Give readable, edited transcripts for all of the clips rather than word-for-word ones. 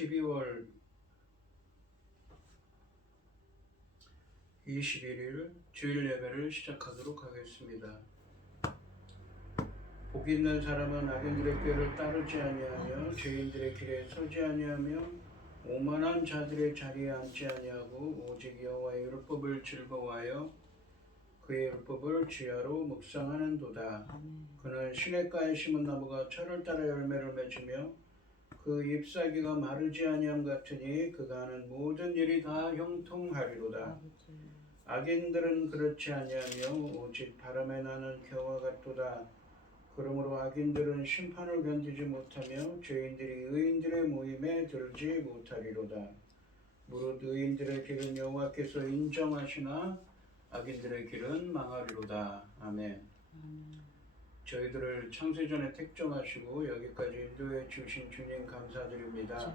12월 21일 주일 예배를 시작하도록 하겠습니다. 복 있는 사람은 악인들의 꾀를 따르지 아니하며 죄인들의 길에 서지 아니하며 오만한 자들의 자리에 앉지 아니하고 오직 여호와의 율법을 즐거워하여 그의 율법을 주야로 묵상하는도다. 그는 시냇가에 심은 나무가 철을 따라 열매를 맺으며 그 잎사귀가 마르지 아니함 같으니 그가 하는 모든 일이 다 형통하리로다. 악인들은 그렇지 아니하며 오직 바람에 나는 겨와 같도다. 그러므로 악인들은 심판을 견디지 못하며 죄인들이 의인들의 모임에 들지 못하리로다. 무릇 의인들의 길은 여호와께서 인정하시나 악인들의 길은 망하리로다. 아멘. 저희들을 창세전에 택정하시고 여기까지 인도해 주신 주님 감사드립니다.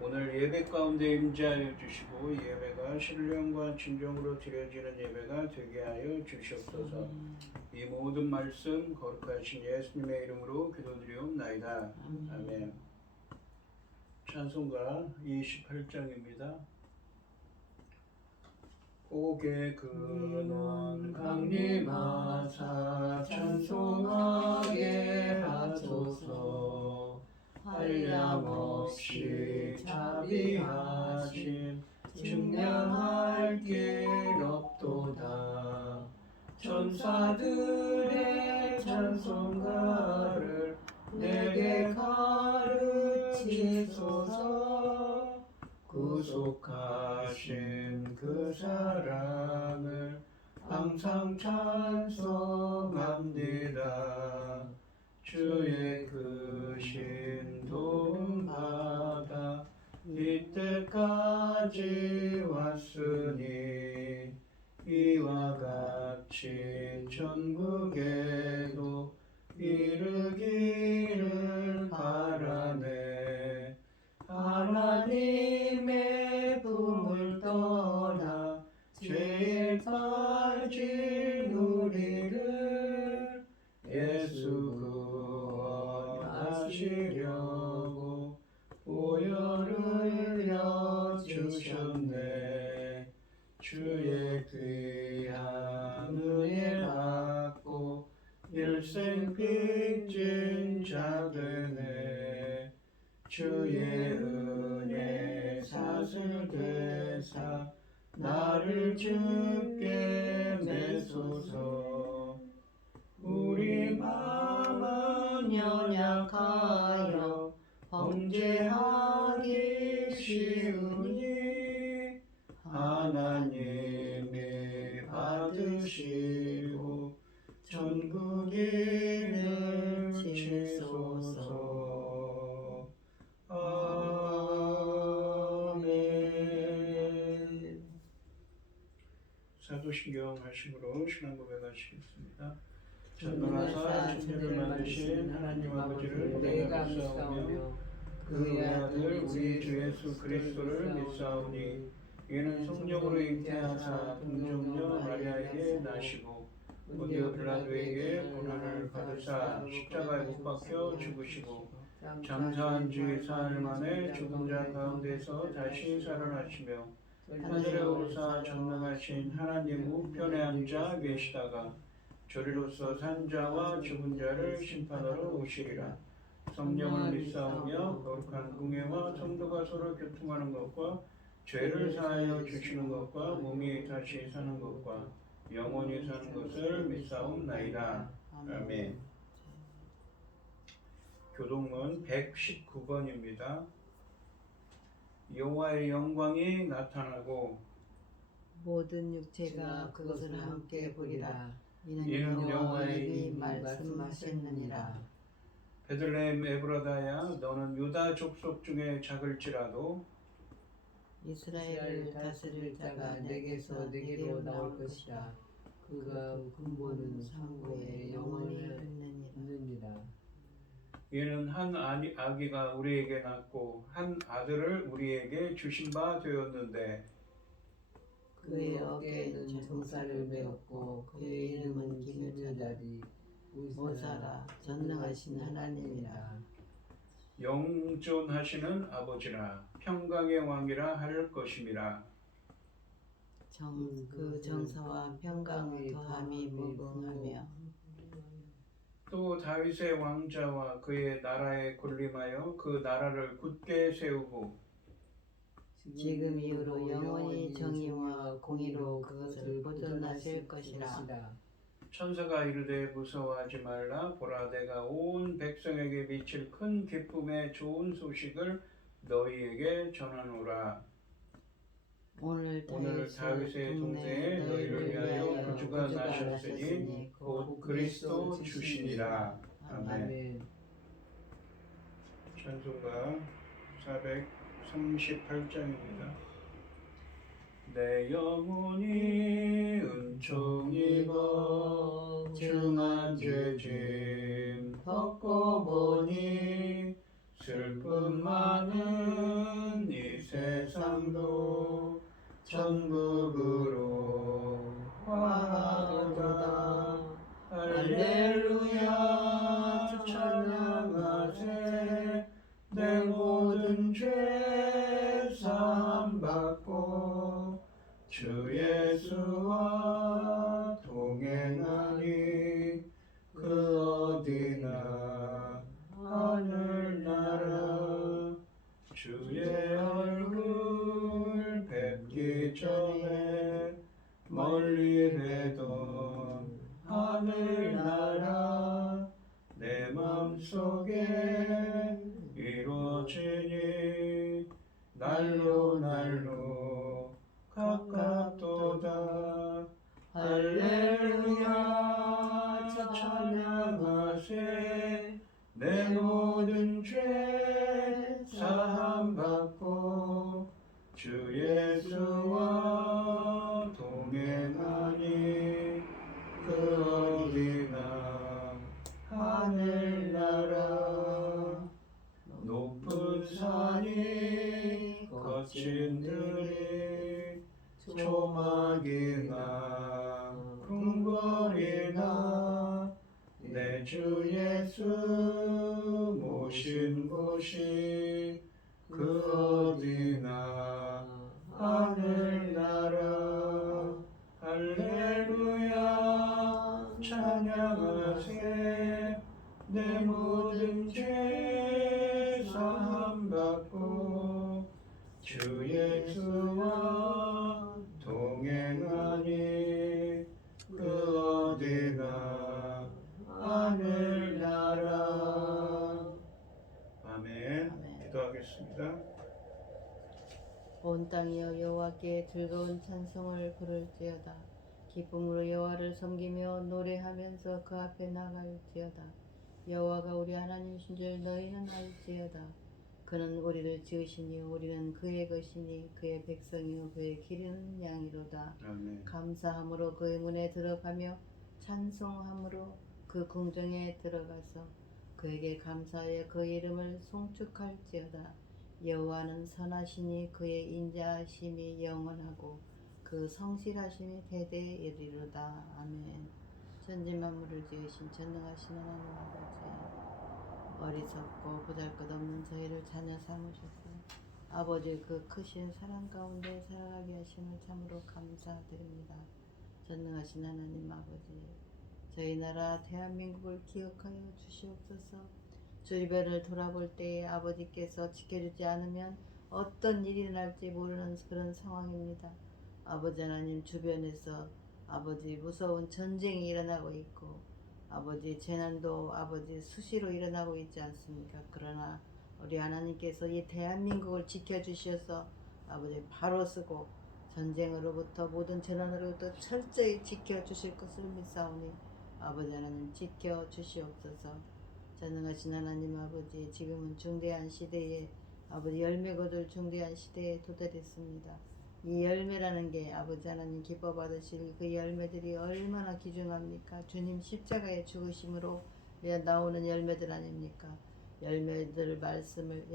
오늘 예배 가운데 임재하여 주시고 예배가 신령과 진정으로 드려지는 예배가 되게 하여 주시옵소서. 이 모든 말씀 거룩하신 예수님의 이름으로 기도드리옵나이다. 아멘. 찬송가 28장입니다. 고개 근원 강림하사 찬송하게 하소서. 한량없이 자비하심 증량할 길 없도다. 천사들의 찬송가를 내게 가르치소서. 구속하신 그 사랑을 항상 찬송합니다. 주의 크신 도움 받아 이때까지 왔으니 이와 같이 천국에도 이르기를 바라네. 하나님의 품을 떠나 죄에 빠진 우리를 예수 구원하시려고 보혈을 흘려주셨네. 주의 귀한 은혜 받고 일생 빚진 자 되네. 주의 은혜 사슬 되사 나를 주께 내소서. 우리 마음은 연약하여 범죄하기 쉬우니 하나님이 받으시고 천국인을 치소서. 아멘. 사도신경 말씀으로 신앙 고백하시겠습니다. 전능하사 천지를 만드신 하나님 아버지를 내가 믿사오며 그의 아들 우리 주 예수 그리스도를 믿사오니 이는 성령으로 잉태하사 동정녀 마리아에게 나시고 본디오 빌라도에게 고난을 받으사 십자가에 못 박혀 죽으시고 장사한 지 사흘 만에 죽은 자 가운데서 다시 살아나시며 하늘에 오르사 전능하신 하나님 우편에 앉아 계시다가 저리로서 산 자와 죽은 자를 심판하러 오시리라. 성령을 믿사오며 거룩한 공예와 성도가 서로 교통하는 것과 죄를 사하여 주시는 것과 몸이 다시 사는 것과 영원히 사는 것을 믿사옵나이다. 아멘. 교동문 119번입니다. 여호와의 영광이 나타나고 모든 육체가 그것을 함께 보리라. 이는 여호와의 이름이 말씀하셨느니라. 베들레헴 에브라다야, 너는 유다 족속 중에 작을지라도 이스라엘을 다스릴 자가 내게서 내게로 나올 것이라. 그가 근본은 상고에 영원히 있느니라. 이는 한 아기가 우리에게 낳고 한 아들을 우리에게 주신 바 되었는데 그의 어깨에는 정사를 메었고 그의 이름은 기묘자리 모사라 전능하신 하나님이라. 영존하시는 아버지라 평강의 왕이라 할 것임이라. 그 정사와 평강을 더함이 무궁하며 또 다윗의 왕자와 그의 나라에 군림하여 그 나라를 굳게 세우고 지금 이후로 영원히 정의와 공의로 그것을 보존하실 것이라. 천사가 이르되 무서워하지 말라. 보라 내가 온 백성에게 미칠 큰 기쁨의 좋은 소식을 너희에게 전하노라. 오늘 다윗의 동네에 너희를 위하여 구주가 나셨으니 곧 그리스도 주시니라. 아멘. 찬송가 438장입니다. 내 영혼이 은총 입어 중한 죄짐 벗고 보니 슬픔 많은 이 세상도 천국으로 화하도다. 할렐루야 찬양하세. 내 모든 죄 사함 받고 주 예수와 동행하니 그 어디나 하늘나라. 주의 얼굴 뵙기 전에 멀리 뵈던 하늘나라 내 맘속에 이루어지니 날로 날로 가깝도다. 할렐루야 찬양하세. 내 모든 죄 사함 받고 주 예수와 동행하니 그 어디나 하늘나라. 높은 산이 거친 들이 조막이나 궁궐이나 내 주 예수 모신 곳이 그 어디나 하늘나라. 할렐루야 찬양하세. 내 모든 죄 사함 받고 주 예수와 동행하니 그 어디나 하늘나라. 아멘. 기도하겠습니다. 온 땅이여 여호와께 즐거운 찬송을 부를지어다. 기쁨으로 여호와를 섬기며 노래하면서 그 앞에 나갈지어다. 여호와가 우리 하나님이신 줄 너희는 알지어다. 그는 우리를 지으시니 우리는 그의 것이니 그의 백성이요 그의 기르는 양이로다. 아멘. 감사함으로 그의 문에 들어가며 찬송함으로 그 궁정에 들어가서 그에게 감사하여 그 이름을 송축할지어다. 여호와는 선하시니 그의 인자하심이 영원하고 그 성실하심이 대대에 이르리로다. 아멘. 천지만물을 지으신 전능하신 하나님 아버지, 어리석고 보잘것없는 저희를 자녀 삼으셔서 아버지 그 크신 사랑 가운데 살아가게 하심을 참으로 감사드립니다. 전능하신 하나님 아버지, 저희 나라 대한민국을 기억하여 주시옵소서. 주변을 돌아볼 때에 아버지께서 지켜주지 않으면 어떤 일이 일어날지 모르는 그런 상황입니다. 아버지 하나님, 주변에서 아버지 무서운 전쟁이 일어나고 있고 아버지 재난도 아버지 수시로 일어나고 있지 않습니까? 그러나 우리 하나님께서 이 대한민국을 지켜주셔서 아버지 바로 쓰고 전쟁으로부터 모든 재난으로부터 철저히 지켜주실 것을 믿사오니 아버지 하나님 지켜주시옵소서. 전능하신 하나님 아버지, 지금은 중대한 시대에 아버지 열매 거둘 중대한 시대에 도달했습니다. 이 열매라는 게 아버지 하나님 기뻐 받으실 그 열매들이 얼마나 귀중합니까? 주님 십자가의 죽으심으로 나오는 열매들 아닙니까? 열매들 말씀을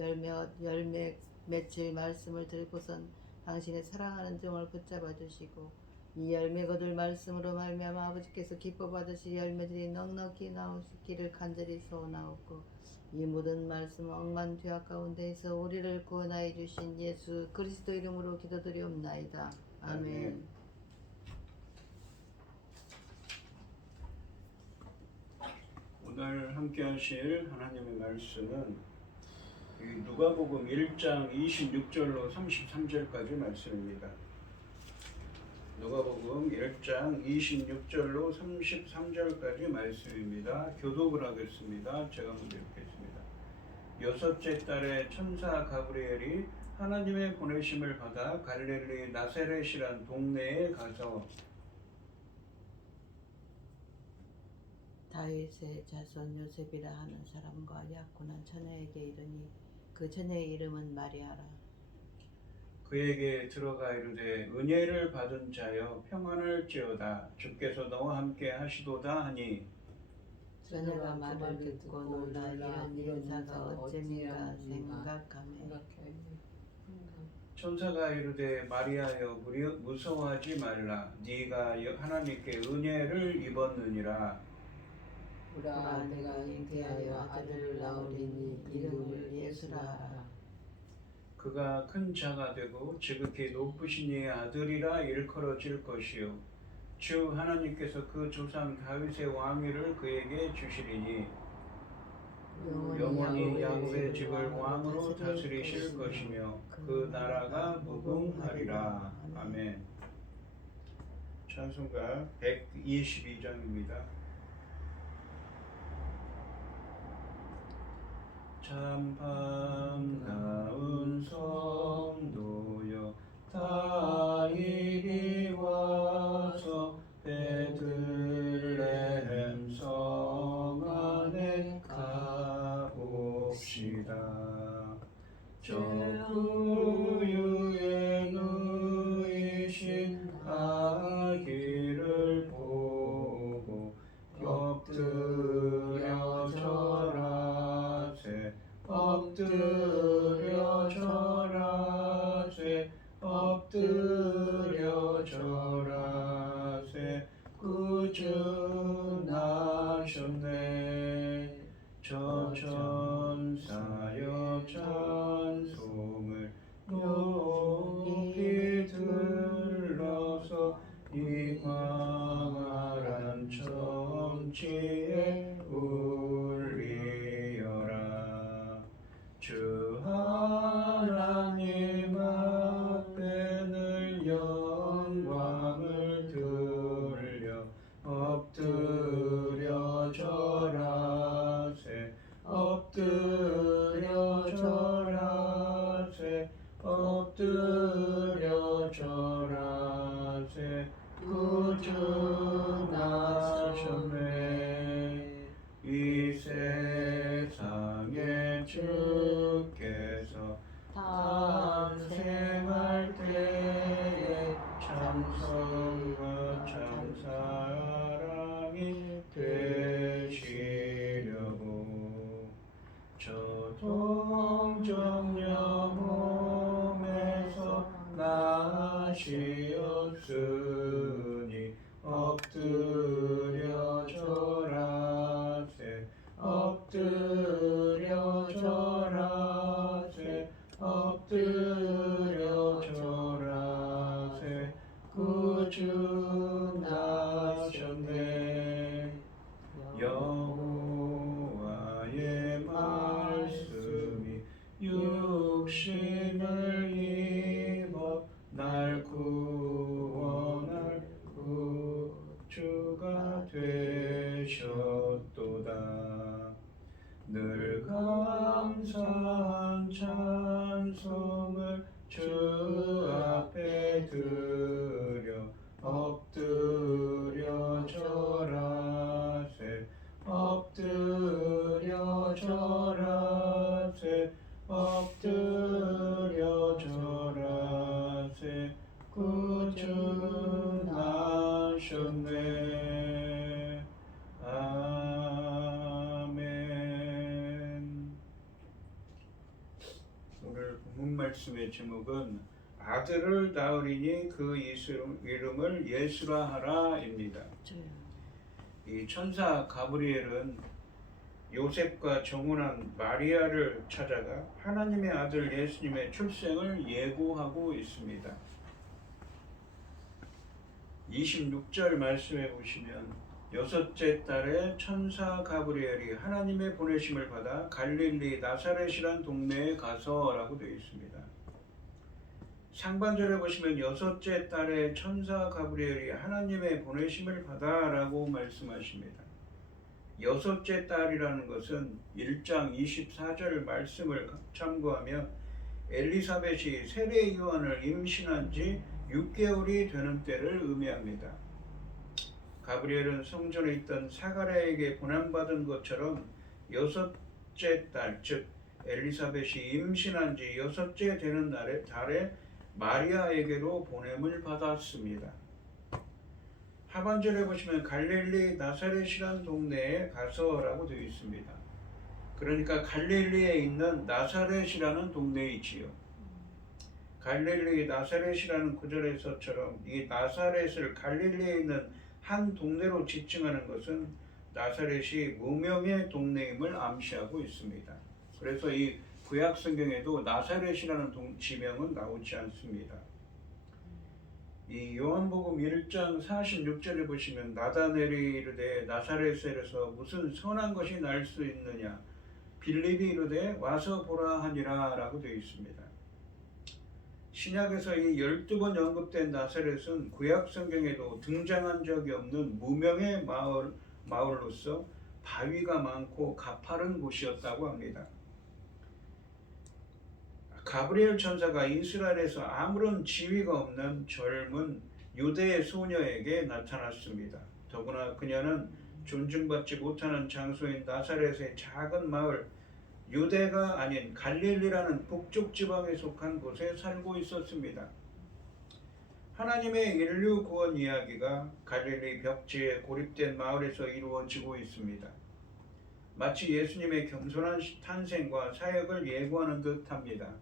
열매 맺을 말씀을 들고선 당신의 사랑하는 종을 붙잡아 주시고 이 열매 거둘 말씀으로 말미암아 아버지께서 기뻐 받으실 열매들이 넉넉히 나오시기를 간절히 소원하옵고 이 모든 말씀 억만 죄악 가운데에서 우리를 구원하여 주신 예수 그리스도 이름으로 기도드리옵나이다. 아멘. 오늘 함께 하실 하나님의 말씀은 누가복음 1장 26절로 33절까지 말씀입니다. 누가복음 1장 26절로 33절까지 말씀입니다. 교독을 하겠습니다. 제가 먼저 읽겠습니다. 여섯째 달에 천사 가브리엘이 하나님의 보내심을 받아 갈릴리 나사렛이란 동네에 가서 다윗의 자손 요셉이라 하는 사람과 약혼한 처녀에게 이르니 그 처녀의 이름은 마리아라. 그에게 들어가 이르되 은혜를 받은 자여 평안할지어다 주께서 너와 함께 하시도다 하니 처녀가 말을 듣고 놀라 이런 인사가 어찌민가 생각하며 천사가 이르되 마리아여 무서워하지 말라 네가 하나님께 은혜를 입었느니라 보라 내가 잉태하여 아들을 낳으리니 이름을 예수라 하라. 그가 큰 자가 되고 지극히 높으신 이의 아들이라 일컬어질 것이요 주 하나님께서 그 조상 다윗의 왕위를 그에게 주시리니 영원히 야곱의 집을 왕으로 다스리실 것이며 그 나라가 무궁하리라. 아멘. 찬송가 122장입니다. 참 반가운 성도여 다 이리 와서 베들레헴 성 안에 가봅시다. 저 구유에 누이신 아기를 보고 엎드려 절하세 엎드려 절하세 엎드려 절하세 구주 나셨네 저 천사여 찬송을 높이 들러서 이 광활한 천지에 울리어라 주 하나님 앞에 늘 영광을 돌려 엎드려 절하세 엎드려 절하세 엎드려 절하세 구주 나셨네 이 세상에 주께서 탄생할 때에 참선과 참사랑이 되시려고 저 동정녀 몸에서 나시었으니 엎드려 절하세 엎드려 절하세 엎드려 절하세 구주 나셨네 여호와의 말씀이 육신을 입어 날 구원할 구주가 되셨도다 늘 감사한 찬송을 주 앞에 드려 엎드려 절하세 엎드려 절하세 엎드려 절하세 구주 나셨네 아멘. 오늘 본문 말씀의 제목은 아들을 낳으리니 그 이름을 예수라 하라입니다. 이 천사 가브리엘은 요셉과 정혼한 마리아를 찾아가 하나님의 아들 예수님의 출생을 예고하고 있습니다. 26절 말씀해 보시면 여섯째 달에 천사 가브리엘이 하나님의 보내심을 받아 갈릴리 나사렛이란 동네에 가서라고 되어 있습니다. 상반절에 보시면 여섯째 달에 천사 가브리엘이 하나님의 보내심을 받아라고 말씀하십니다. 여섯째 달이라는 것은 1장 24절 말씀을 참고하며 엘리사벳이 세례 요한을 임신한 지 6개월이 되는 때를 의미합니다. 가브리엘은 성전에 있던 사가랴에게 고난받은 것처럼 여섯째 달, 즉 엘리사벳이 임신한 지 여섯째 되는 달에 마리아에게로 보냄을 받았습니다. 하반절에 보시면 갈릴리 나사렛이란 동네에 가서라고 되어 있습니다. 그러니까 갈릴리에 있는 나사렛이라는 동네이지요. 갈릴리 나사렛이라는 구절에서처럼 이 나사렛을 갈릴리에 있는 한 동네로 지칭하는 것은 나사렛이 무명의 동네임을 암시하고 있습니다. 그래서 이 구약 성경에도 나사렛이라는 지명은 나오지 않습니다. 이 요한복음 1장 46절에 보시면 나다넬이 이르되 나사렛에서 무슨 선한 것이 날 수 있느냐 빌립이 이르되 와서 보라 하니라 라고 되어 있습니다. 신약에서 이 12번 언급된 나사렛은 구약 성경에도 등장한 적이 없는 무명의 마을로서 바위가 많고 가파른 곳이었다고 합니다. 가브리엘 천사가 이스라엘에서 아무런 지위가 없는 젊은 유대의 소녀에게 나타났습니다. 더구나 그녀는 존중받지 못하는 장소인 나사렛의 작은 마을 유대가 아닌 갈릴리라는 북쪽 지방에 속한 곳에 살고 있었습니다. 하나님의 인류 구원 이야기가 갈릴리 벽지에 고립된 마을에서 이루어지고 있습니다. 마치 예수님의 겸손한 탄생과 사역을 예고하는 듯합니다.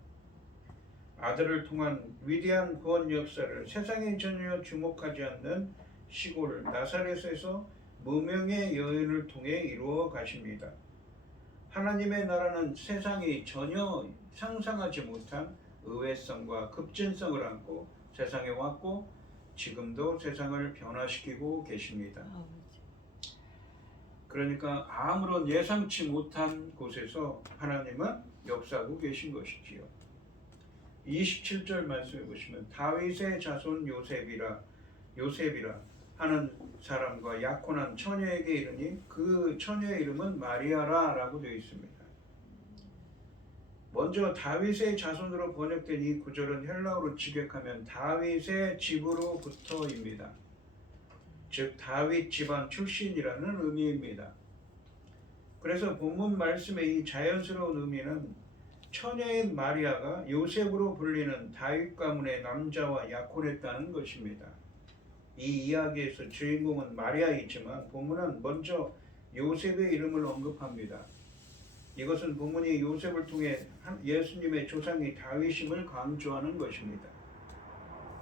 아들을 통한 위대한 구원 역사를 세상이 전혀 주목하지 않는 시골 나사렛에서 무명의 여인을 통해 이루어 가십니다. 하나님의 나라는 세상이 전혀 상상하지 못한 의외성과 급진성을 안고 세상에 왔고 지금도 세상을 변화시키고 계십니다. 그러니까 아무런 예상치 못한 곳에서 하나님은 역사하고 계신 것이지요. 27절 말씀해 보시면 다윗의 자손 요셉이라 하는 사람과 약혼한 처녀에게 이르니 그 처녀의 이름은 마리아라 라고 되어 있습니다. 먼저 다윗의 자손으로 번역된 이 구절은 헬라어로 직역하면 다윗의 집으로부터입니다. 즉 다윗 집안 출신이라는 의미입니다. 그래서 본문 말씀의 이 자연스러운 의미는 처녀인 마리아가 요셉으로 불리는 다윗 가문의 남자와 약혼했다는 것입니다. 이 이야기에서 주인공은 마리아이지만 본문은 먼저 요셉의 이름을 언급합니다. 이것은 본문이 요셉을 통해 예수님의 조상이 다윗임을 강조하는 것입니다.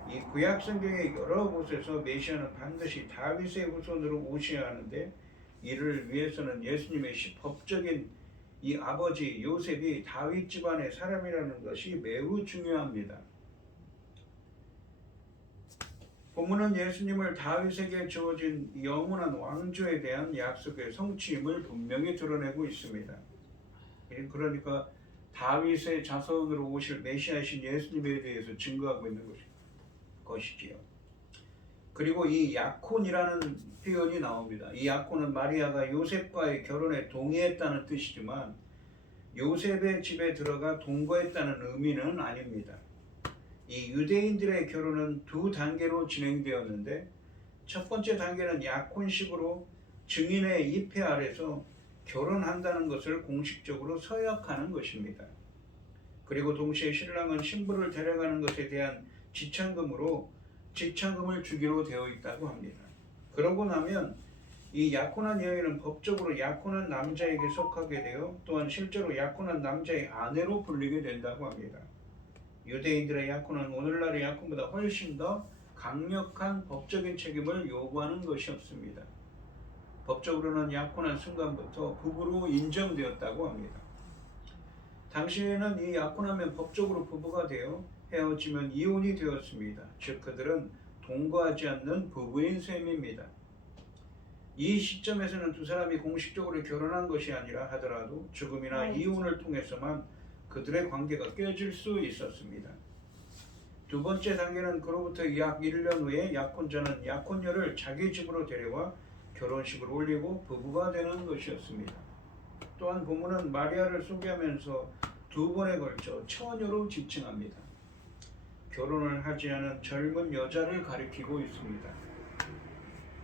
이 구약 성경의 여러 곳에서 메시아는 반드시 다윗의 후손으로 오셔야 하는데 이를 위해서는 예수님의 법적인 이 아버지 요셉이 다윗 집안의 사람이라는 것이 매우 중요합니다. 본문은 예수님을 다윗에게 주어진 영원한 왕조에 대한 약속의 성취임을 분명히 드러내고 있습니다. 그러니까 다윗의 자손으로 오실 메시아이신 예수님에 대해서 증거하고 있는 것이지요. 그리고 이 약혼이라는 표현이 나옵니다. 이 약혼은 마리아가 요셉과의 결혼에 동의했다는 뜻이지만 요셉의 집에 들어가 동거했다는 의미는 아닙니다. 이 유대인들의 결혼은 두 단계로 진행되었는데 첫 번째 단계는 약혼식으로 증인의 입회 아래서 결혼한다는 것을 공식적으로 서약하는 것입니다. 그리고 동시에 신랑은 신부를 데려가는 것에 대한 지참금을 주기로 되어 있다고 합니다. 그러고 나면 이 약혼한 여인은 법적으로 약혼한 남자에게 속하게 되어 또한 실제로 약혼한 남자의 아내로 불리게 된다고 합니다. 유대인들의 약혼은 오늘날의 약혼보다 훨씬 더 강력한 법적인 책임을 요구하는 것이었습니다. 법적으로는 약혼한 순간부터 부부로 인정되었다고 합니다. 당시에는 이 약혼하면 법적으로 부부가 되어 헤어지면 이혼이 되었습니다. 즉 그들은 동거하지 않는 부부인 셈입니다. 이 시점에서는 두 사람이 공식적으로 결혼한 것이 아니라 하더라도 죽음이나 이혼을 통해서만 그들의 관계가 깨질 수 있었습니다. 두 번째 단계는 그로부터 약 1년 후에 약혼자는 약혼녀를 자기 집으로 데려와 결혼식을 올리고 부부가 되는 것이었습니다. 또한 본문은 마리아를 소개하면서 두 번에 걸쳐 처녀로 지칭합니다. 결혼을 하지 않은 젊은 여자를 가리키고 있습니다.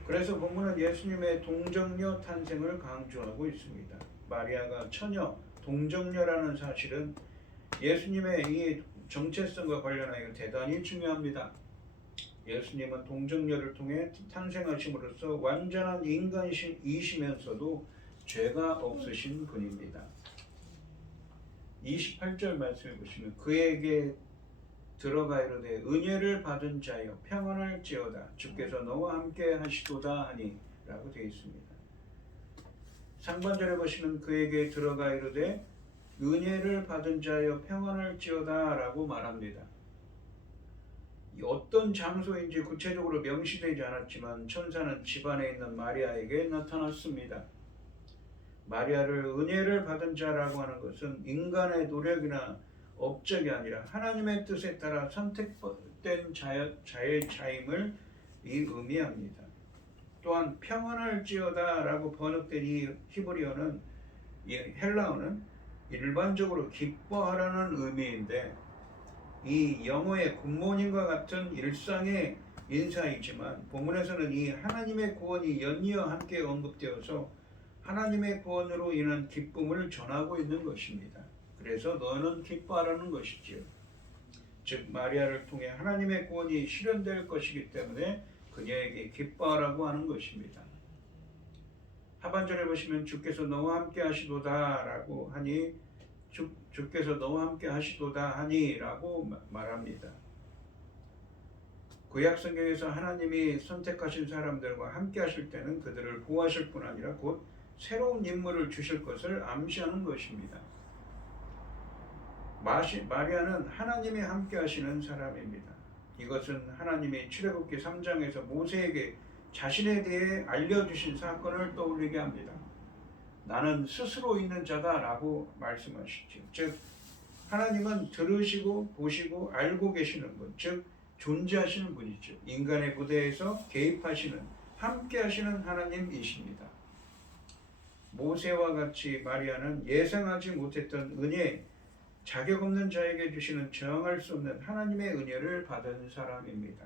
그래서 본문은 예수님의 동정녀 탄생을 강조하고 있습니다. 마리아가 처녀, 동정녀라는 사실은 예수님의 이 정체성과 관련하여 대단히 중요합니다. 예수님은 동정녀를 통해 탄생하심으로써 완전한 인간이시면서도 죄가 없으신 분입니다. 28절 말씀해 보시면 그에게 들어가 이르되 은혜를 받은 자여 평안할지어다 주께서 너와 함께 하시도다 하니 라고 되어 있습니다. 상반절에 보시면 그에게 들어가 이르되 은혜를 받은 자여 평안할지어다 라고 말합니다. 어떤 장소인지 구체적으로 명시되지 않았지만 천사는 집안에 있는 마리아에게 나타났습니다. 마리아를 은혜를 받은 자라고 하는 것은 인간의 노력이나 업적이 아니라 하나님의 뜻에 따라 선택된 자의 자임을 의미합니다. 또한 평안할지어다 라고 번역된 이 히브리어는, 이 헬라어는 일반적으로 기뻐하라는 의미인데 이 영어의 굿모닝과 같은 일상의 인사이지만 본문에서는 이 하나님의 구원이 연이어 함께 언급되어서 하나님의 구원으로 인한 기쁨을 전하고 있는 것입니다. 그래서 너는 기뻐하라는 것이지요. 즉 마리아를 통해 하나님의 구원이 실현될 것이기 때문에 그녀에게 기뻐하라고 하는 것입니다. 하반절에 보시면 주께서 너와 함께 하시도다 라고 하니 주께서 너와 함께 하시도다 하니 라고 말합니다. 구약 성경에서 하나님이 선택하신 사람들과 함께 하실 때는 그들을 보호하실 뿐 아니라 곧 새로운 인물을 주실 것을 암시하는 것입니다. 마리아는 하나님이 함께 하시는 사람입니다. 이것은 하나님이 출애굽기 3장에서 모세에게 자신에 대해 알려주신 사건을 떠올리게 합니다. 나는 스스로 있는 자다 라고 말씀하시죠. 즉 하나님은 들으시고 보시고 알고 계시는 분, 즉 존재하시는 분이죠. 인간의 무대에서 개입하시는, 함께 하시는 하나님이십니다. 모세와 같이 마리아는 예상하지 못했던 은혜, 자격 없는 자에게 주시는 정할 수 없는 하나님의 은혜를 받은 사람입니다.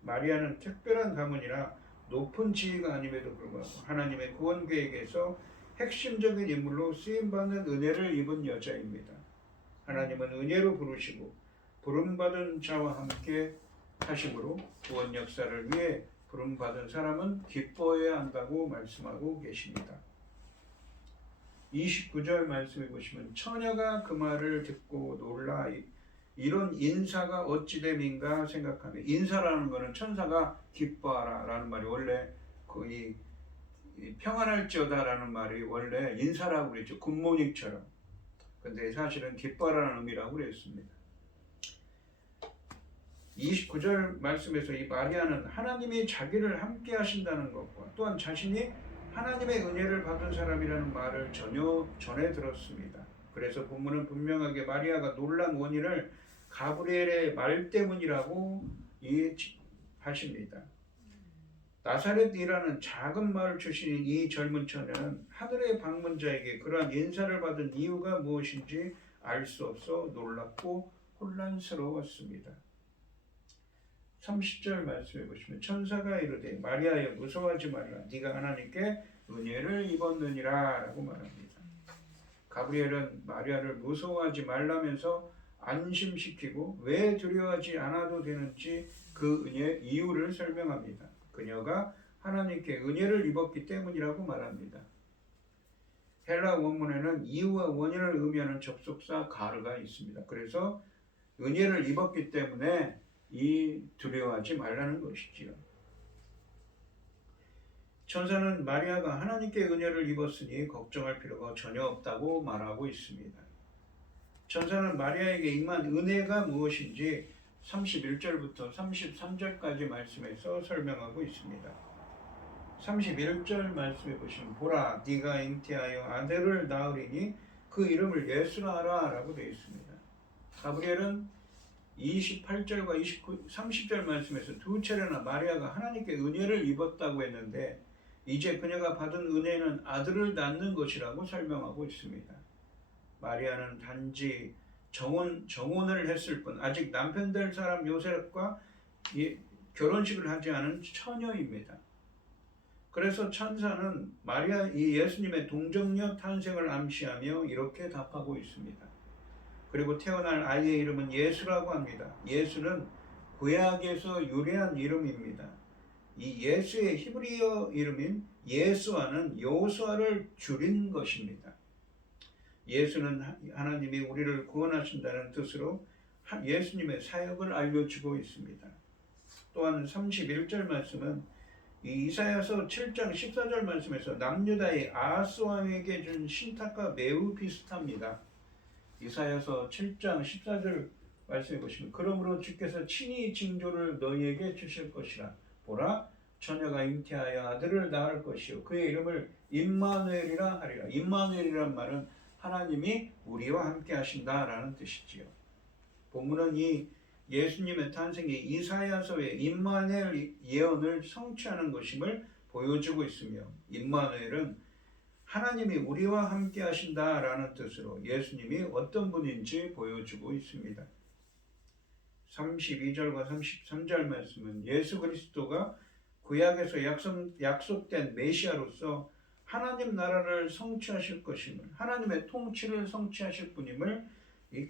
마리아는 특별한 가문이나 높은 지위가 아님에도 불구하고 하나님의 구원 계획에서 핵심적인 인물로 쓰임받는 은혜를 입은 여자입니다. 하나님은 은혜로 부르시고 부름받은 자와 함께 하심으로 구원 역사를 위해 부름받은 사람은 기뻐해야 한다고 말씀하고 계십니다. 29절 말씀해 보시면 처녀가 그 말을 듣고 놀라 이런 인사가 어찌 됨인가 생각하며, 인사라는 것은 천사가 기뻐하라 라는 말이 원래 거의 평안할지어다 라는 말이 원래 인사라고 그랬죠. 굿모닝처럼. 근데 사실은 기뻐하라는 의미라고 그랬습니다. 29절 말씀에서 이 마리아는 하나님이 자기를 함께 하신다는 것과 또한 자신이 하나님의 은혜를 받은 사람이라는 말을 전해 들었습니다. 그래서 본문은 분명하게 마리아가 놀란 원인을 가브리엘의 말 때문이라고 하십니다. 나사렛이라는 작은 마을 출신인 이 젊은 처녀는 하늘의 방문자에게 그러한 인사를 받은 이유가 무엇인지 알 수 없어 놀랍고 혼란스러웠습니다. 30절 말씀해 보시면 천사가 이르되 마리아여 무서워하지 말라 네가 하나님께 은혜를 입었느니라 라고 말합니다. 가브리엘은 마리아를 무서워하지 말라면서 안심시키고 왜 두려워하지 않아도 되는지 그 은혜의 이유를 설명합니다. 그녀가 하나님께 은혜를 입었기 때문이라고 말합니다. 헬라 원문에는 이유와 원인을 의미하는 접속사 가르가 있습니다. 그래서 은혜를 입었기 때문에 이 두려워하지 말라는 것이지요. 천사는 마리아가 하나님께 은혜를 입었으니 걱정할 필요가 전혀 없다고 말하고 있습니다. 천사는 마리아에게 임한 은혜가 무엇인지 31절부터 33절까지 말씀에서 설명하고 있습니다. 31절 말씀해 보시면 보라 네가 잉태하여 아들을 낳으리니 그 이름을 예수라 하라 라고 되어 있습니다. 가브리엘은 28절과 30절 말씀에서 두 차례나 마리아가 하나님께 은혜를 입었다고 했는데 이제 그녀가 받은 은혜는 아들을 낳는 것이라고 설명하고 있습니다. 마리아는 단지 정혼을 했을 뿐 아직 남편 될 사람 요셉과 결혼식을 하지 않은 처녀입니다. 그래서 천사는 마리아 이 예수님의 동정녀 탄생을 암시하며 이렇게 답하고 있습니다. 그리고 태어날 아이의 이름은 예수라고 합니다. 예수는 구약에서 유래한 이름입니다. 이 예수의 히브리어 이름인 예수아는 여호수아를 줄인 것입니다. 예수는 하나님이 우리를 구원하신다는 뜻으로 예수님의 사역을 알려주고 있습니다. 또한 31절 말씀은 이사야서 7장 14절 말씀에서 남유다의 아하스 왕에게 준 신탁과 매우 비슷합니다. 이사야서 7장 14절 말씀해 보시면 그러므로 주께서 친히 징조를 너희에게 주실 것이라 보라 처녀가 잉태하여 아들을 낳을 것이요 그의 이름을 임마누엘이라 하리라. 임마누엘이란 말은 하나님이 우리와 함께 하신다라는 뜻이지요. 본문은 이 예수님의 탄생이 이사야서의 임마누엘 예언을 성취하는 것임을 보여주고 있으며 임마누엘은 하나님이 우리와 함께 하신다라는 뜻으로 예수님이 어떤 분인지 보여주고 있습니다. 32절과 33절 말씀은 예수 그리스도가 구약에서 약속된 메시아로서 하나님 나라를 성취하실 것임을 하나님의 통치를 성취하실 분임을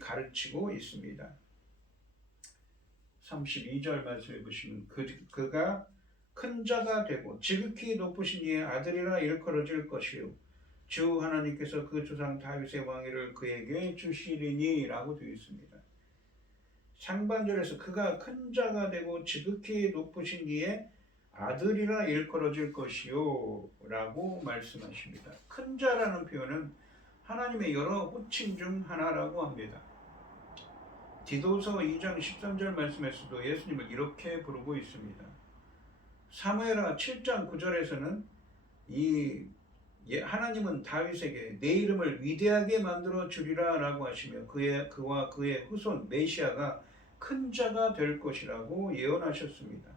가르치고 있습니다. 32절 말씀해 보시면 그가 큰 자가 되고 지극히 높으신 이의 아들이라 일컬어질 것이요 주 하나님께서 그 조상 다윗의 왕위를 그에게 주시리니 라고 되어 있습니다. 상반절에서 그가 큰 자가 되고 지극히 높으신 이의 아들이라 일컬어질 것이요 라고 말씀하십니다. 큰 자라는 표현은 하나님의 여러 호칭 중 하나라고 합니다. 디도서 2장 13절 말씀에서도 예수님을 이렇게 부르고 있습니다. 사무엘하 7장 9절에서는 하나님은 다윗에게 내 이름을 위대하게 만들어 주리라 라고 하시며 그와 그의 후손 메시아가 큰 자가 될 것이라고 예언하셨습니다.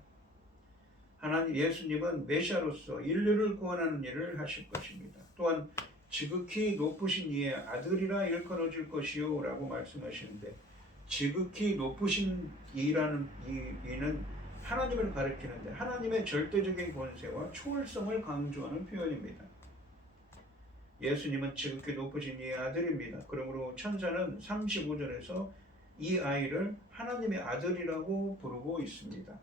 하나님 예수님은 메시아로서 인류를 구원하는 일을 하실 것입니다. 또한 지극히 높으신 이의 아들이라 일컬어질 것이요 라고 말씀하시는데 지극히 높으신 이라는 이는 하나님을 가리키는데 하나님의 절대적인 권세와 초월성을 강조하는 표현입니다. 예수님은 지극히 높으신 이의 아들입니다. 그러므로 천사는 35절에서 이 아이를 하나님의 아들이라고 부르고 있습니다.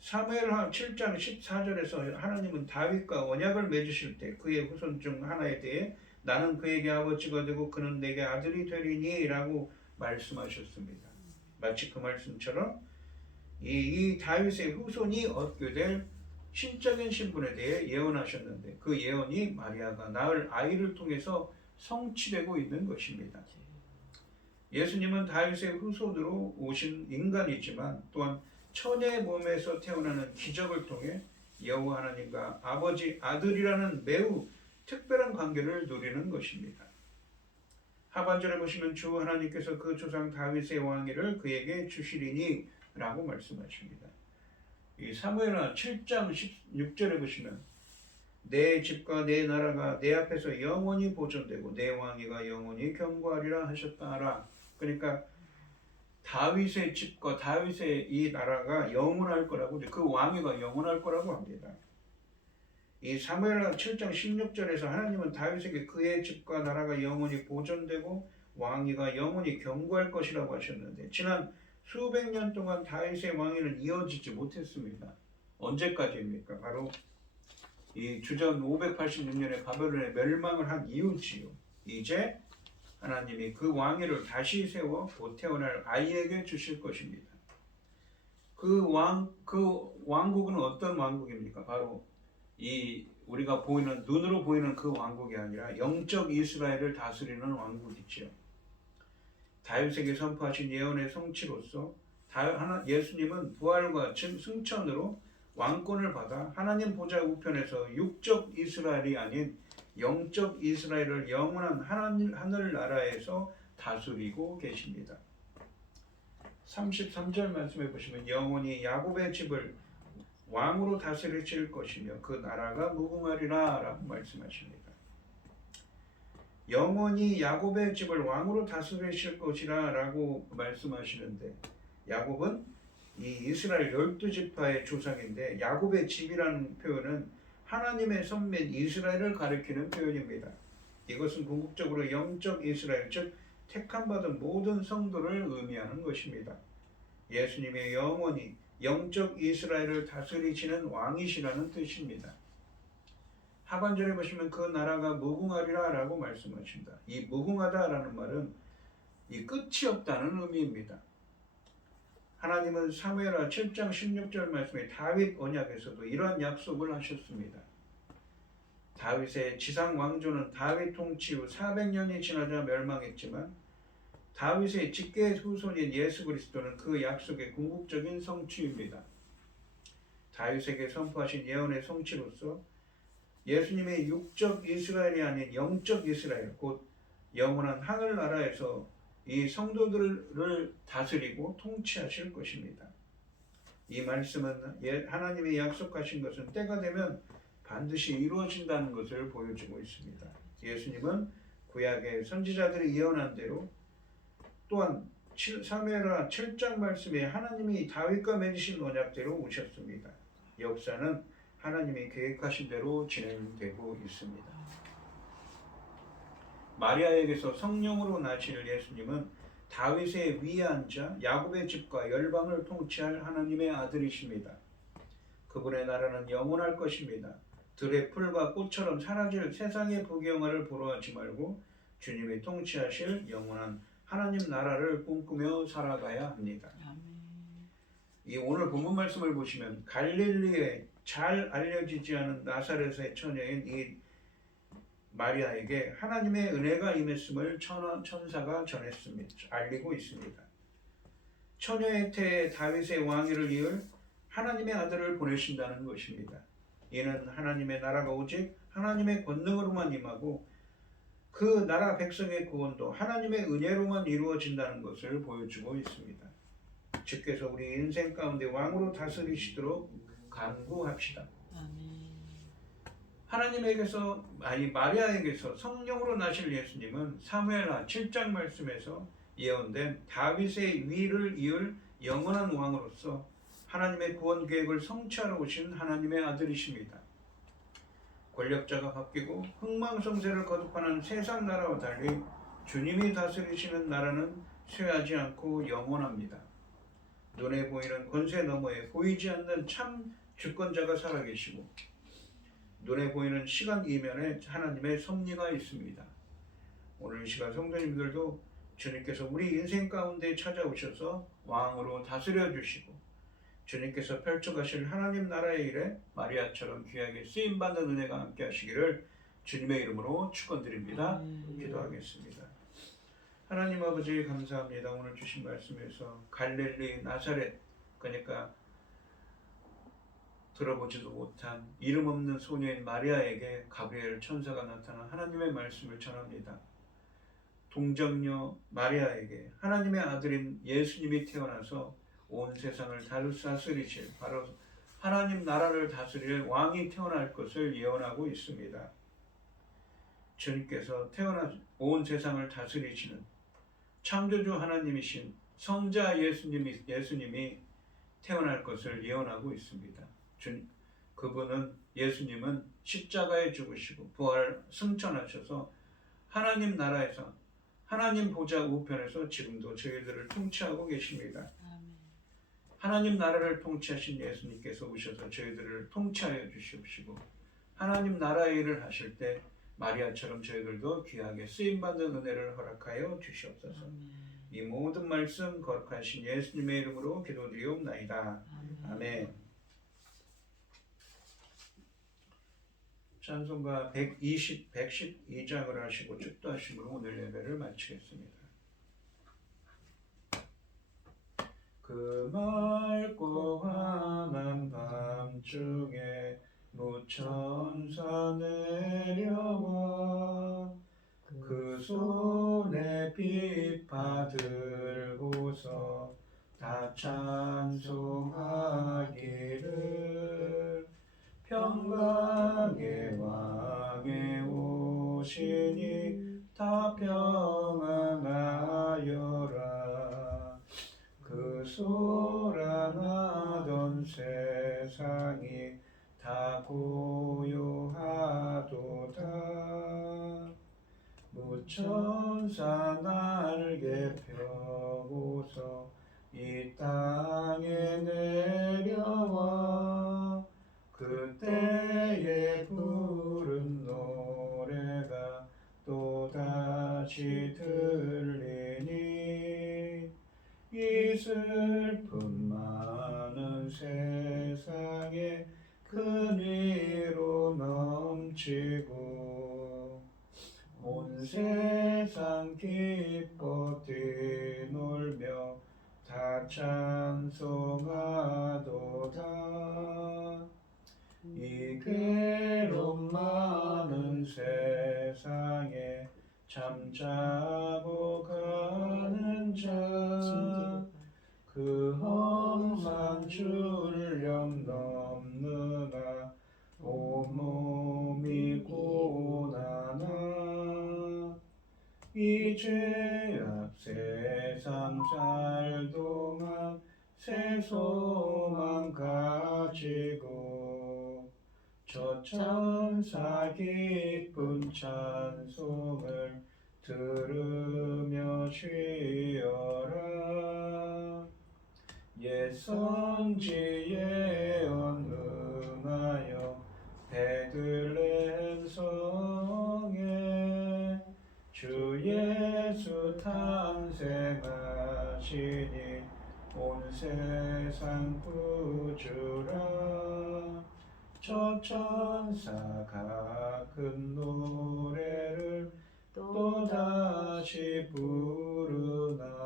사무엘하 7장 14절에서 하나님은 다윗과 언약을 맺으실 때 그의 후손 중 하나에 대해 나는 그에게 아버지가 되고 그는 내게 아들이 되리니 라고 말씀하셨습니다. 마치 그 말씀처럼 이 다윗의 후손이 얻게 될 신적인 신분에 대해 예언하셨는데 그 예언이 마리아가 낳을 아이를 통해서 성취되고 있는 것입니다. 예수님은 다윗의 후손으로 오신 인간이지만 또한 처녀의 몸에서 태어나는 기적을 통해 여호와 하나님과 아버지 아들이라는 매우 특별한 관계를 누리는 것입니다. 하반절에 보시면 주 하나님께서 그 조상 다윗의 왕위를 그에게 주시리니 라고 말씀하십니다. 이 사무엘하 7장 16절에 보시면 내 집과 내 나라가 내 앞에서 영원히 보존되고 내 왕위가 영원히 견고하리라 하셨다라. 그러니까 다윗의 집과 다윗의 이 나라가 영원할 거라고 그 왕위가 영원할 거라고 합니다. 이 사무엘하 7장 16절에서 하나님은 다윗에게 그의 집과 나라가 영원히 보존되고 왕위가 영원히 견고할 것이라고 하셨는데 지난 수백 년 동안 다윗의 왕위는 이어지지 못했습니다. 언제까지입니까? 바로 이 주전 586년에 바벨론에 멸망을 한 이후지요. 이제 하나님이 그 왕위를 다시 세워 곧 태어날 아이에게 주실 것입니다. 그 왕국은 어떤 왕국입니까? 바로 이 우리가 보이는 눈으로 보이는 그 왕국이 아니라 영적 이스라엘을 다스리는 왕국이지요. 다윗에게 선포하신 예언의 성취로서 예수님은 부활과 승천으로 왕권을 받아 하나님 보좌 우편에서 육적 이스라엘이 아닌 영적 이스라엘을 영원한 하늘 나라에서 다스리고 계십니다. 33절 말씀해 보시면 영원히 야곱의 집을 왕으로 다스리실 것이며 그 나라가 무궁하리라 라고 말씀하십니다. 영원히 야곱의 집을 왕으로 다스리실 것이라 라고 말씀하시는데, 야곱은 이 이스라엘 12지파의 조상인데 야곱의 집이라는 표현은 하나님의 선민 이스라엘을 가리키는 표현입니다. 이것은 궁극적으로 영적 이스라엘, 즉 택함받은 모든 성도를 의미하는 것입니다. 예수님의 영원히 영적 이스라엘을 다스리시는 왕이시라는 뜻입니다. 하반절에 보시면 그 나라가 무궁하리라 라고 말씀하십니다. 이 무궁하다라는 말은 이 끝이 없다는 의미입니다. 하나님은 사무엘하 7장 16절 말씀에 다윗 언약에서도 이러한 약속을 하셨습니다. 다윗의 지상 왕조는 다윗 통치 후 400년이 지나자 멸망했지만 다윗의 직계 후손인 예수 그리스도는 그 약속의 궁극적인 성취입니다. 다윗에게 선포하신 예언의 성취로서 예수님의 육적 이스라엘이 아닌 영적 이스라엘, 곧 영원한 하늘나라에서 이 성도들을 다스리고 통치하실 것입니다. 이 말씀은 하나님이 약속하신 것은 때가 되면 반드시 이루어진다는 것을 보여주고 있습니다. 예수님은 구약의 선지자들이 예언한 대로, 또한 사무엘하 7장 말씀에 하나님이 다윗과 맺으신 언약대로 오셨습니다. 역사는 하나님이 계획하신 대로 진행되고 있습니다. 마리아에게서 성령으로 나실 예수님은 다윗의 위에 앉아 야곱의 집과 열방을 통치할 하나님의 아들이십니다. 그분의 나라는 영원할 것입니다. 들의 풀과 꽃처럼 사라질 세상의 부경화를 보러 하지 말고 주님이 통치하실 영원한 하나님 나라를 꿈꾸며 살아가야 합니다. 이 오늘 본문 말씀을 보시면 갈릴리에 잘 알려지지 않은 나사렛의 처녀인 이 마리아에게 하나님의 은혜가 임했음을 천사가 전했습니다. 알리고 있습니다. 처녀의 태에 다윗의 왕위를 이을 하나님의 아들을 보내신다는 것입니다. 이는 하나님의 나라가 오직 하나님의 권능으로만 임하고 그 나라 백성의 구원도 하나님의 은혜로만 이루어진다는 것을 보여주고 있습니다. 주께서 우리 인생 가운데 왕으로 다스리시도록 간구합시다. 하나님에게서, 마리아에게서 성령으로 나실 예수님은 사무엘하 7장 말씀에서 예언된 다윗의 위를 이을 영원한 왕으로서 하나님의 구원 계획을 성취하러 오신 하나님의 아들이십니다. 권력자가 바뀌고 흥망성쇠를 거듭하는 세상 나라와 달리 주님이 다스리시는 나라는 쇠하지 않고 영원합니다. 눈에 보이는 권세 너머에 보이지 않는 참 주권자가 살아계시고 눈에 보이는 시간 이면에 하나님의 섭리가 있습니다. 오늘 이 시간 성도님들도 주님께서 우리 인생 가운데 찾아오셔서 왕으로 다스려 주시고 주님께서 펼쳐가실 하나님 나라의 일에 마리아처럼 귀하게 쓰임받는 은혜가 함께 하시기를 주님의 이름으로 축원드립니다. 기도하겠습니다. 하나님 아버지 감사합니다. 오늘 주신 말씀에서 갈릴리 나사렛, 그러니까 들어보지도 못한 이름 없는 소녀인 마리아에게 가브리엘 천사가 나타나 하나님의 말씀을 전합니다. 동정녀 마리아에게 하나님의 아들인 예수님이 태어나서 온 세상을 다스리실, 바로 하나님 나라를 다스릴 왕이 태어날 것을 예언하고 있습니다. 주님께서 온 세상을 다스리시는 창조주 하나님이신 성자 예수님이 태어날 것을 예언하고 있습니다. 예수님은 십자가에 죽으시고 부활 승천하셔서 하나님 나라에서 하나님 보좌 우편에서 지금도 저희들을 통치하고 계십니다. 하나님 나라를 통치하신 예수님께서 오셔서 저희들을 통치하여 주시옵시고 하나님 나라의 일을 하실 때 마리아처럼 저희들도 귀하게 쓰임받는 은혜를 허락하여 주시옵소서. 이 모든 말씀 거룩하신 예수님의 이름으로 기도드리옵나이다. 아멘. 찬송가 112장을 하시고 축도하심으로 오늘 예배를 마치겠습니다. 그 맑고 환한 밤중에 무천사 내려와 그 손에 빛 받들고서 다 찬송하기를 평강의 왕에 오시니 다 평안하여라. 그 소란하던 세상이 다 고요하도다. 무천사 날개 펴고서 이 땅에 내려와 그때에 부른 노래가 또다시 들리니 이 슬픔 많은 세상에 큰 위로 넘치고 온 세상 기뻐 뛰놀며 다 찬송하도다. 이 괴로움 많은 세상에 잠자고 가는 자 그 험산 출령 넘느라 온몸이 고난하 이 죄악 세상 살 동안 새 소망 가지고 저 천사 기쁜 찬송을 들으며 쉬어라. 옛 선지 예언 응하여 베들레헴 성에 주 예수 탄생하시니 온 세상 구주라. 저 천사가 큰 노래를 또다시 부르나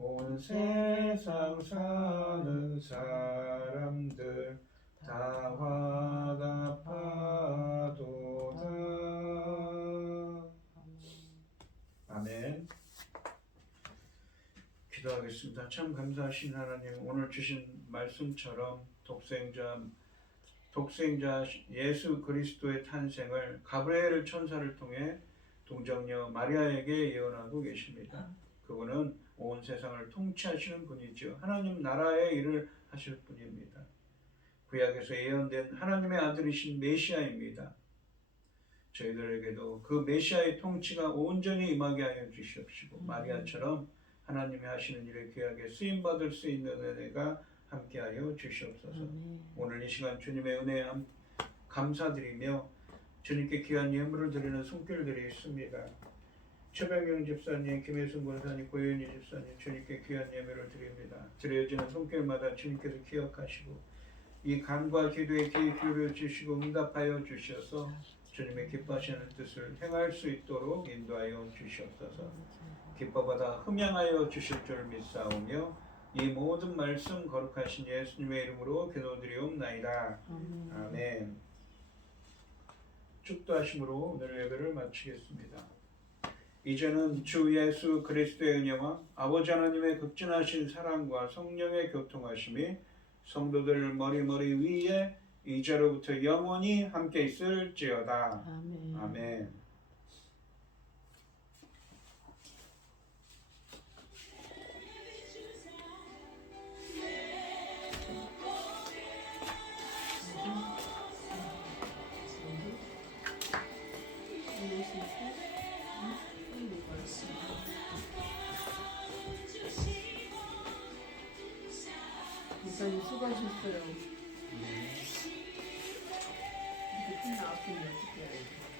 온 세상 사는 사람들 다 화답하도다. 아멘. 기도하겠습니다. 참 감사하신 하나님, 오늘 주신 말씀처럼 독생자 예수 그리스도의 탄생을 가브리엘 천사를 통해 동정녀 마리아에게 예언하고 계십니다. 그분은 온 세상을 통치하시는 분이죠. 하나님 나라의 일을 하실 분입니다. 구약에서 예언된 하나님의 아들이신 메시아입니다. 저희들에게도 그 메시아의 통치가 온전히 임하게 하여 주시옵시고 마리아처럼 하나님이 하시는 일에 귀하게 쓰임받을 수 있는 은혜가 함께하여 주시옵소서. 오늘 이 시간 주님의 은혜에 감사드리며 주님께 귀한 예물을 드리는 손길을 드리겠습니다. 최병영 집사님, 김혜순 권사님, 고현희 집사님 주님께 귀한 예물을 드립니다. 드려지는 손길마다 주님께서 기억하시고 이 간과 기도에 귀 기울여 주시고 응답하여 주셔서 주님의 기뻐하시는 뜻을 행할 수 있도록 인도하여 주시옵소서. 기뻐받아 흠양하여 주실 줄 믿사오며 이 모든 말씀 거룩하신 예수님의 이름으로 기도드리옵나이다. 아멘. 축도하심으로 오늘 예배를 마치겠습니다. 이제는 주 예수 그리스도의 은혜와 아버지 하나님의 극진하신 사랑과 성령의 교통하심이 성도들 머리 위에 이제로부터 영원히 함께 있을지어다. 아멘. 아멘. 목사님 수고하셨어요. 이렇게 끝나왔으면 어떡해요.